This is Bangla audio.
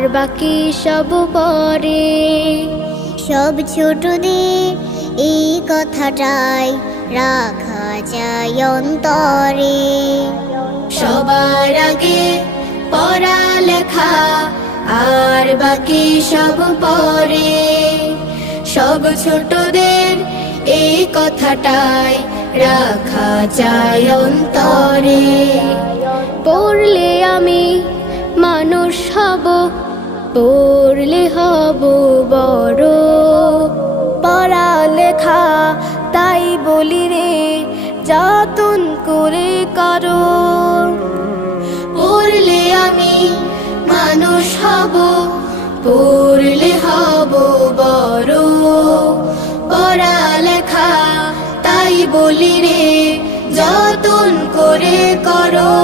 আর বাকি সব পরে। সব ছোটদের এই কথাটাই রাখা যায় অন্তরে। সবার আগে পড়ালেখা আর বাকি সব পরে। সব ছোটদের এই কথাটাই রাখা যায় অন্তরে। পড়লে আমি মানুষ হব, পড়লে হব বড়। পড়ালেখা তাই বলি রে যতন করে করো। পড়লে আমি মানুষ হব, পড়লে হব বড়। পড়ালেখা তাই বলি রে যতন করে করো।